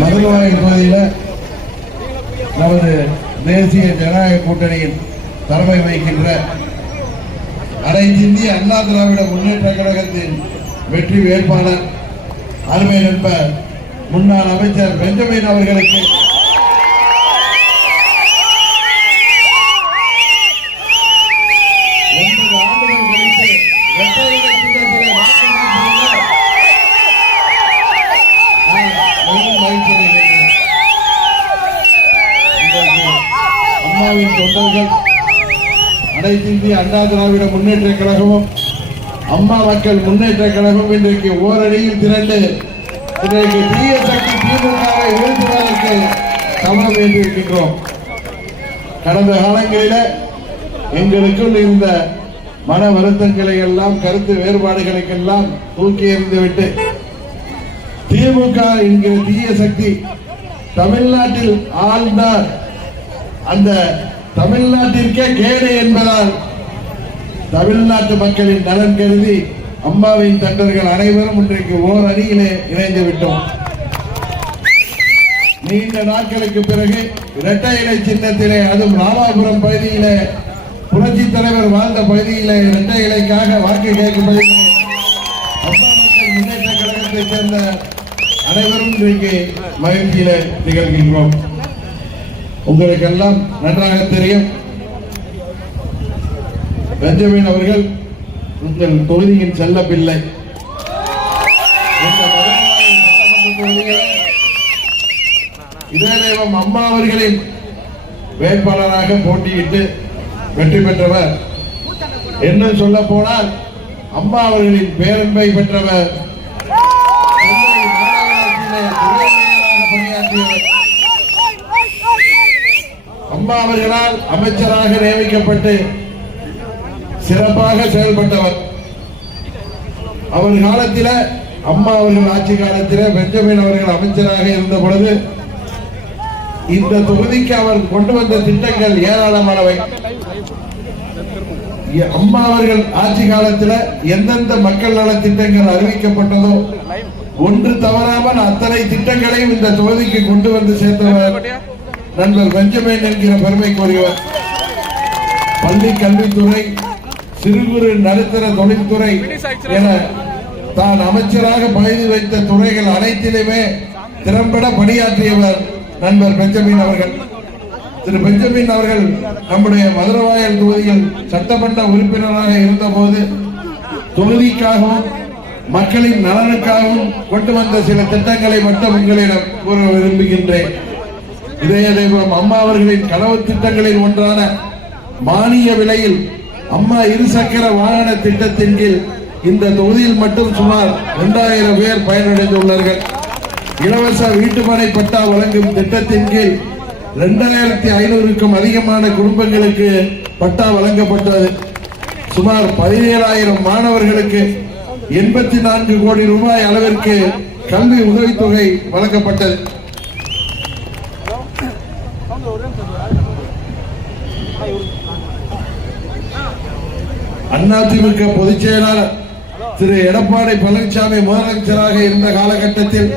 மதுரவாயல் பகுதியில் நமது தேசிய ஜனநாயக கூட்டணியின் தலைமை வகிக்கின்ற அனைத்து இந்திய அண்ணா திராவிட முன்னேற்ற கழகத்தின் வெற்றி வேட்பாளர் அருமை நண்பர் முன்னாள் அமைச்சர் பெஞ்சமின் அவர்களுக்கு அம்மாவின் தொண்டர்கள், அனைத்து இந்திய அண்ணா திராவிட முன்னேற்ற கழகமும் அம்மா மக்கள் முன்னேற்ற கழகம் இன்றைக்கு ஓரடியில் திரண்டு இன்றைக்கு தீய சக்தி திமுகவை வீழ்த்துவதற்கு சமம் என்றிருக்கின்றோம். கடந்த காலங்களில் எங்களுக்குள் இருந்த மன வருத்தங்களை எல்லாம், கருத்து வேறுபாடுகளுக்கெல்லாம் தூக்கி எறிந்துவிட்டு திமுக என்கிற தீய சக்தி தமிழ்நாட்டில் ஆழ்ந்தார். அந்த தமிழ்நாட்டிற்கே கேடு என்பதால் தமிழ்நாட்டு மக்களின் நலன் கருதி அம்மாவின் தொண்டர்கள் அனைவரும் இன்றைக்கு ஓர் அணியிலே இணைந்து விட்டோம். நீண்ட நாட்களுக்கு பிறகு இரட்டை இலை சின்னத்திலே, அதுவும் ராமாபுரம் பகுதியிலே, புரட்சி தலைவர் வாழ்ந்த பகுதியிலே இரட்டை இலைக்காக வாக்கு கேட்கும்போது அம்மா மக்கள் முன்னேற்ற கழகத்தை சேர்ந்த அனைவரும் இன்றைக்கு மகிழ்ச்சியில திகழ்கின்றோம். உங்களுக்கெல்லாம் நன்றாக தெரியும், பெஞ்சமின் அவர்கள் உங்கள் தொகுதியின் செல்ல பிள்ளை. இதே தெய்வம் அம்மா அவர்களின் வேட்பாளராக போட்டியிட்டு வெற்றி பெற்றவர். என்ன சொல்ல போனால் அம்மா அவர்களின் பேரன்பை பெற்றவர், அம்மா அவர்களால் அமைச்சராக நியமிக்கப்பட்டு சிறப்பாக செயல்பட்டவர். அவர் காலத்தில், அம்மா அவர்கள் ஆட்சி காலத்தில் பெஞ்சமின் அவர்கள் அமைச்சராக இருந்த பொழுது இந்த தொகுதிக்கு அவர் கொண்டு வந்த திட்டங்கள் ஏராளமானவை. அம்மா அவர்கள் ஆட்சி காலத்தில் எந்தெந்த மக்கள் நல திட்டங்கள் அறிவிக்கப்பட்டதோ ஒன்று தவறாமல் அத்தனை திட்டங்களையும் இந்த தொகுதிக்கு கொண்டு வந்து சேர்த்தவர் நண்பர் பெஞ்சமின் என்கிற பெருமைக்குரியவர். பள்ளி கல்வித்துறை, சிறு குறு நடுத்தர தொழில்துறை என தான் அமைச்சராக பதவி வைத்த துறைகள் அனைத்திலுமே திறம்பட பணியாற்றியவர் நண்பர் பெஞ்சமின் அவர்கள். திரு பெஞ்சமின் அவர்கள் நம்முடைய மதுரவாயல் தொகுதியில் சட்டமன்ற உறுப்பினராக இருந்தபோது தொகுதிக்காகவும் மக்களின் நலனுக்காகவும் கொண்டு வந்த சில திட்டங்களை மட்டும் உங்களிடம் கூற விரும்புகின்றேன். இதய தெய்வம் அம்மா அவர்களின் கனவு திட்டங்களில் ஒன்றான மானிய விலையில் அம்மா இருசக்கர வாகன திட்டத்தின் கீழ் இந்த தொகுதியில் மட்டும் சுமார் 2000 பேர் பயனடைந்துள்ளார்கள். இலவச வீட்டுமனை பட்டா வழங்கும் திட்டத்தின் கீழ் 2500க்கும் அதிகமான குடும்பங்களுக்கு பட்டா வழங்கப்பட்டது. சுமார் 17,000 மாணவர்களுக்கு 84 கோடி ரூபாய் அளவிற்கு கல்வி உதவித்தொகை வழங்கப்பட்டது. அதிமுக பொதுச் செயலாளர் திரு எடப்பாடி பழனிசாமி முதலமைச்சராக இருந்த காலகட்டத்தில்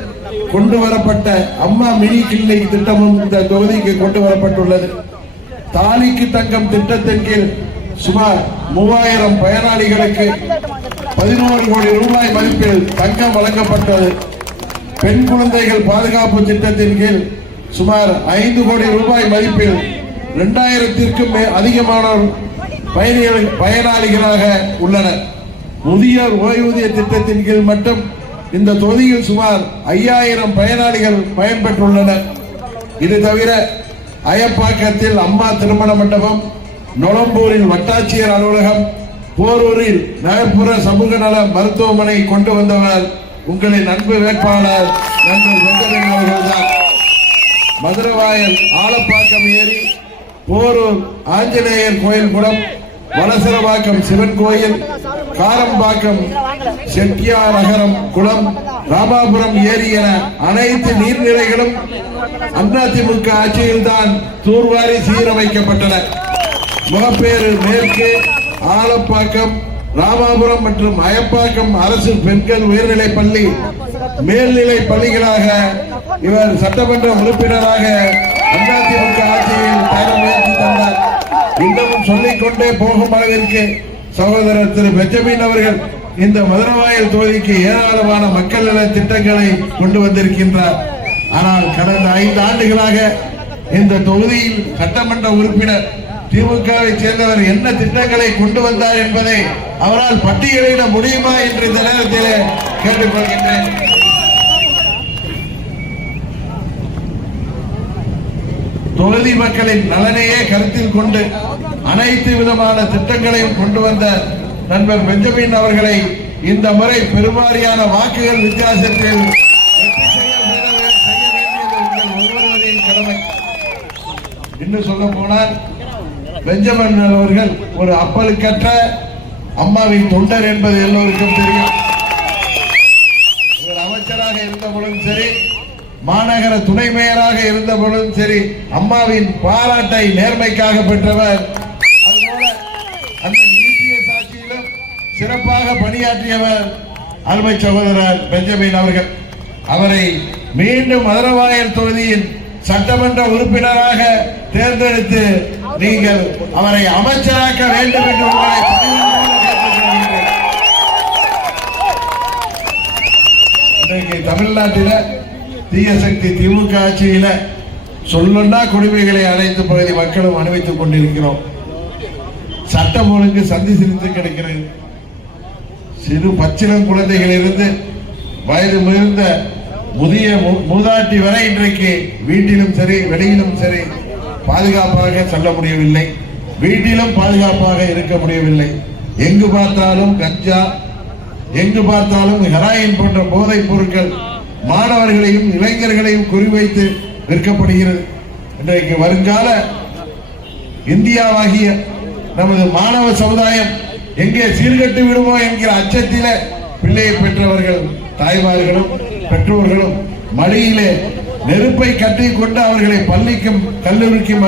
கொண்டு வரப்பட்ட அம்மா மினி கிளினிக் திட்டமும் இந்த தொகுதிக்கு கொண்டு வரப்பட்டுள்ளது. தாலிக்கு தங்கம் திட்டத்தின் கீழ் சுமார் 3000 பயனாளிகளுக்கு 11 கோடி ரூபாய் மதிப்பில் தங்கம் வழங்கப்பட்டது. பெண் குழந்தைகள் பாதுகாப்பு திட்டத்தின் கீழ் சுமார் 5 கோடி ரூபாய் மதிப்பில் 2000க்கும் அதிகமானோர் பயனாளிகளாக உள்ளனர். முதியோர் ஓய்வூதிய திட்டத்தின் கீழ் மட்டும் இந்த தொகுதியில் சுமார் 5000 பயனாளிகள் பயன்பெற்றுள்ளனர். இது தவிர அயப்பாக்கத்தில் அம்மா திருமண மண்டபம், நொளம்பூரில் வட்டாட்சியர் அலுவலகம், போரூரில் நகர்ப்புற சமூக நல மருத்துவமனை கொண்டு வந்தவர் உங்களின் அன்பு வேட்பாளர் நண்பர் பெஞ்சமின் அவர்கள்தான். மதுரவாயல் ஆலப்பாக்கம் ஏரி, போரூர் ஆஞ்சநேயர் கோயில் குளம், வலசரவாக்கம் சிவன் கோயில், காரம்பாக்கம் செட்டியார் நகரம் குளம், ராமாபுரம் ஏரி என அனைத்து நீர்நிலைகளும் அதிமுக ஆட்சியில் தான் தூர்வாரி சீரமைக்கப்பட்டன. முகப்பேறு மேற்கு, ஆலப்பாக்கம், ராமாபுரம் மற்றும் அயப்பாக்கம் அரசு பெண்கள் உயர்நிலைப் பள்ளி மேல்நிலை பள்ளிகளாக இவர் சட்டமன்ற உறுப்பினராக அதிமுக ஆட்சியில் தரம் உயர்த்தி தந்தார். இன்னமும் சொல்லிக்கொண்டே போகும் அளவிற்கு சகோதரர் திரு பெஞ்சமின் அவர்கள் இந்த மதுரவாயல் தொகுதிக்கு ஏராளமான மக்கள் நல திட்டங்களை கொண்டு வந்திருக்கின்றார். ஆனால் கடந்த 5 ஆண்டுகளாக இந்த தொகுதியில் சட்டமன்ற உறுப்பினர் திமுகவை சேர்ந்தவர் என்ன திட்டங்களை கொண்டு வந்தார் என்பதை அவரால் பட்டியலிட முடியுமா என்று இந்த நேரத்தில் கேட்டுக்கொள்கின்றேன். தொகுதி மக்களின் நலனையே கருத்தில் கொண்டு அனைத்து விதமான திட்டங்களையும் கொண்டு வந்த நண்பர் பெஞ்சமின் அவர்களை இந்த முறை பெருவாரியான வாக்குகள் வித்தியாசத்தில் ஒவ்வொருவரின் கடமை. இன்னும் சொல்ல போனால் பெஞ்சமின் அவர்கள் ஒரு அப்பலுக்கற்ற அம்மாவின் தொண்டர் என்பது எல்லோருக்கும் தெரியும். இவர் அமைச்சராக இருந்த பொழுதும் சரி, மாநகர துணை மேயராக இருந்த பொழுதும் சரி, அம்மாவின் பாராட்டை நேர்மைக்காக பெற்றவர். அதுபோல அந்த இபிஎஸ் ஆட்சியிலும் சிறப்பாக பணியாற்றியவர் அருமை சகோதரர் பெஞ்சமின் அவர்கள். அவரை மீண்டும் மதுரவாயல் தொகுதியின் சட்டமன்ற உறுப்பினராக தேர்ந்தெடுத்து நீங்கள் அவரை அமைச்சராக்க வேண்டும் என்று உங்களை இன்றைக்கு தமிழ்நாட்டில் தீய சக்தி திமுக ஆட்சியில சொல்லுன்னா குடிமைகளை அனைத்து பகுதி மக்களும் அனுபவித்துக் கொண்டிருக்கிறோம். சட்டம் ஒழுங்கு சந்தி சிரித்து கிடைக்கிறது. சிறு பச்சிளம் குழந்தைகளிலிருந்து வயது முதிர்ந்த முதிய மூதாட்டி வரை இன்றைக்கு வீட்டிலும் சரி வெளியிலும் சரி பாதுகாப்பாக செல்ல முடியவில்லை. வீட்டிலும் பாதுகாப்பாக இருக்க முடியவில்லை. எங்கு பார்த்தாலும் கஞ்சா, எங்கு பார்த்தாலும் ஹெராயின் போன்ற போதைப் பொருட்கள் மாணவர்களையும் இளைஞர்களையும் குறிவைத்து விற்கப்படுகிறது. இன்றைக்கு வருங்கால இந்தியாவாகிய நமது மாணவ சமுதாயம் எங்கே சீர்கட்டு விடுமோ என்கிற அச்சத்தில பிள்ளையை பெற்றவர்கள் தாய்மார்களும் பெற்றோர்களும் மடியிலே நெருப்பை கட்டிக் கொண்டு அவர்களை பள்ளிக்கும் கல்லூரிக்கும்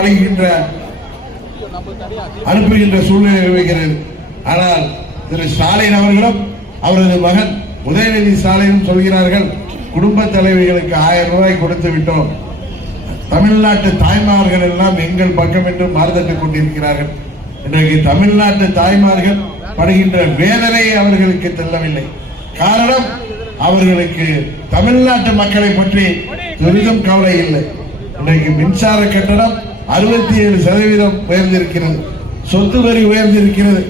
அனுப்புகின்ற சூழ்நிலை நிலவுகிறது. ஆனால் திரு ஸ்டாலின் அவர்களும் அவரது மகன் உதயநிதி ஸ்டாலினும் சொல்கிறார்கள், குடும்ப தலைவிகளுக்கு 1000 ரூபாய் கொடுத்து விட்டோம். தமிழ்நாட்டு தாய்மார்கள் எல்லாம் எங்கள் பக்கம் என்று மாறுதட்டுக் கொண்டிருக்கிறார்கள். இன்றைக்கு தமிழ்நாட்டு தாய்மார்கள் படுகின்ற வேதனை அவர்களுக்கு தெரியவில்லை. காரணம், அவர்களுக்கு தமிழ்நாட்டு மக்களை பற்றி துரிதம் கவலை இல்லை. இன்றைக்கு மின்சார கட்டணம் 67% உயர்ந்திருக்கிறது. சொத்து வரி உயர்ந்திருக்கிறது.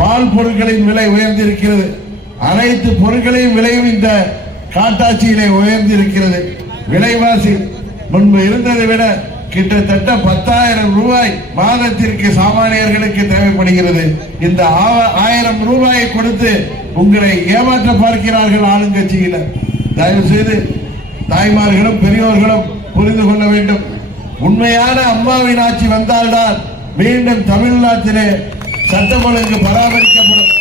பால் பொருட்களின் விலை உயர்ந்திருக்கிறது. அனைத்து பொருட்களையும் விலையும் இந்த காட்டாட்சியிலே உயர்ந்திருக்கிறது. விலைவாசி முன்பு இருந்ததை விட கிட்டத்தட்ட 10,000 ரூபாய் மாதத்திற்கு சாமானியர்களுக்கு தேவைப்படுகிறது. இந்த 1000 ரூபாயை கொடுத்து உங்களை ஏமாற்ற பார்க்கிறார்கள் ஆளுங்கட்சியினர். தயவு செய்து தாய்மார்களும் பெரியோர்களும் புரிந்து கொள்ள வேண்டும். உண்மையான அம்மாவின் ஆட்சி வந்தால்தான் மீண்டும் தமிழ்நாட்டிலே சட்டம் ஒழுங்கு பராமரிக்கப்படும்.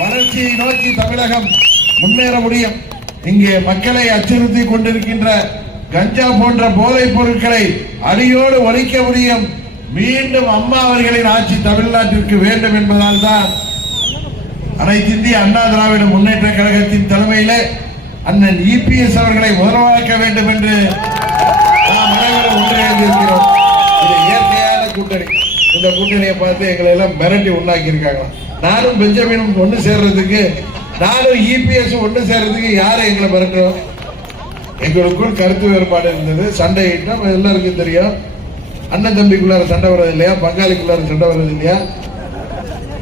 வளர்ச்சியை நோக்கி தமிழகம் முன்னேற முடியும். இங்கே மக்களை அச்சுறுத்தி கொண்டிருக்கின்ற கஞ்சா போன்ற போதைப் பொருட்களை அடியோடு ஒழிக்க முடியும். மீண்டும் அம்மா அவர்களின் ஆட்சி தமிழ்நாட்டிற்கு வேண்டும் என்பதால் தான் அனைத்து இந்திய அண்ணா திராவிட முன்னேற்ற கழகத்தின் தலைமையிலே அண்ணன் இபிஎஸ் அவர்களை முதல்வராக்க வேண்டும் என்று நாம் அனைவரும் ஒன்றிணைந்திருக்கிறோம். இது இயற்கையான கூட்டணி. இந்த கூட்டணியை பார்த்து எங்களை எல்லாம் மிரட்டி உண்டாக்கி இருக்காங்க. நானும் பெஞ்சமினும் ஒன்று சேர்றதுக்கு, நானும் இபிஎஸ் ஒன்று சேர்றதுக்கு யாரை எங்களை மிரட்டுறோம்? எங்களுக்குள் கருத்து வேறுபாடு இருந்தது, சண்டையிட்டோம். எல்லாருக்கும் தெரியும். அண்ணன் தம்பிக்குள்ளார சண்டை வர்றது இல்லையா, பங்காளிக்குள்ளார சண்டை வர்றது இல்லையா?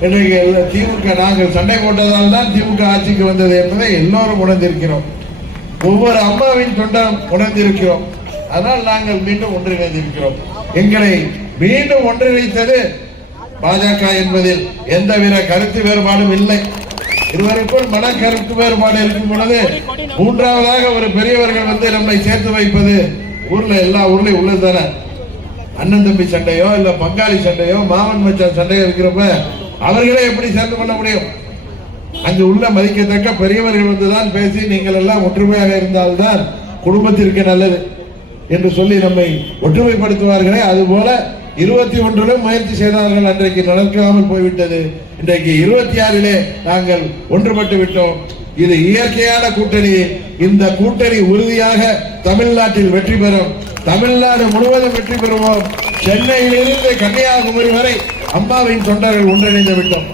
இன்றைக்கு திமுக நாங்கள் சண்டை போட்டதால் தான் திமுக ஆட்சிக்கு வந்தது என்பதை எல்லோரும் உணர்ந்திருக்கிறோம். ஒவ்வொரு அம்மாவின் தொண்டம் உணர்ந்திருக்கிறோம். அதனால் நாங்கள் மீண்டும் ஒன்றிணைந்திருக்கிறோம். எங்களை மீண்டும் ஒன்றிணைத்தது பாஜக என்பதில் எந்தவித கருத்து வேறுபாடும் இல்லை. இருவருக்குள் மன கருத்து வேறுபாடு இருக்கும் பொழுது மூன்றாவதாக ஒரு பெரியவர்கள் வந்து நம்மை சேர்த்து வைப்பது ஊர்ல எல்லா ஊர்லயும் உள்ளது தானே. அண்ணன் தம்பி சண்டையோ இல்ல பங்காளி சண்டையோ மாமன் மச்சான் சண்டையோ இருக்கிறப்ப அவர்களே எப்படி சேர்ந்து கொள்ள முடியும்? அங்கு உள்ள மதிக்கத்தக்க பெரியவர்கள் வந்துதான் பேசி நீங்கள் எல்லாம் ஒற்றுமையாக இருந்தால்தான் குடும்பத்திற்கு நல்லது என்று சொல்லி நம்மை ஒற்றுமைப்படுத்துவார்களே. அதுபோல 21 முயற்சி செய்தார்கள். அன்றைக்கு நடக்காமல் போய்விட்டது. இன்றைக்கு 26 நாங்கள் ஒன்றுபட்டு விட்டோம். இது இயற்கையான கூட்டணி. இந்த கூட்டணி உறுதியாக தமிழ்நாட்டில் வெற்றி பெறும். தமிழ்நாடு முழுவதும் வெற்றி பெறுவோம். சென்னையிலிருந்து கன்னியாகுமரி வரை அம்மாவின் தொண்டர்கள் ஒன்றிணைந்து விட்டோம்.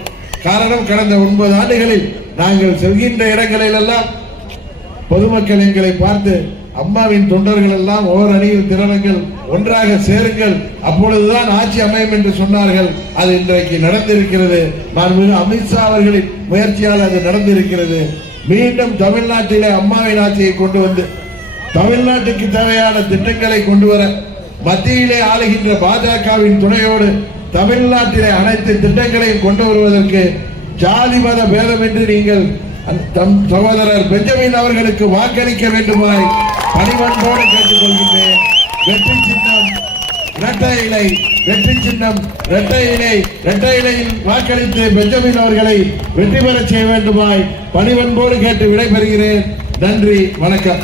காரணம், கடந்த 9 ஆண்டுகளில் நாங்கள் செல்கின்ற இடங்களில் எல்லாம் பொதுமக்கள் எங்களை பார்த்து அம்மாவின் தொண்டர்கள் எல்லாம் ஓர் அணியில் திரளுங்கள், ஒன்றாக சேருங்கள், அப்பொழுதுதான் ஆட்சி அமையும் என்று சொன்னார்கள். அது இன்றைக்கு நடந்திருக்கிறது. மாண்புமிகு அமித்ஷா அவர்களின் முயற்சியால் அது நடந்திருக்கிறது. மீண்டும் தமிழ்நாட்டிலே அம்மாவின் ஆட்சியை கொண்டு வந்து தமிழ்நாட்டுக்கு தேவையான திட்டங்களை கொண்டு வர மத்தியிலே ஆளுகின்ற பாஜகவின் துணையோடு தமிழ்நாட்டிலே அனைத்து திட்டங்களையும் கொண்டு வருவதற்கு ஜாதி மத பேதமின்றி நீங்கள் சகோதரர் பெஞ்சமின் அவர்களுக்கு வாக்களிக்க வேண்டுமாய் பணிவன்போடு கேட்டுக்கொள்கின்றேன். வெற்றி சின்னம் இரட்டை இலை, வெற்றி சின்னம் இரட்டை இலை. இரட்டை இலையில் வாக்களித்து பெஞ்சமின் அவர்களை வெற்றி பெற செய்ய வேண்டுமாய் பணிவன்போடு கேட்டு விடைபெறுகிறேன். நன்றி, வணக்கம்.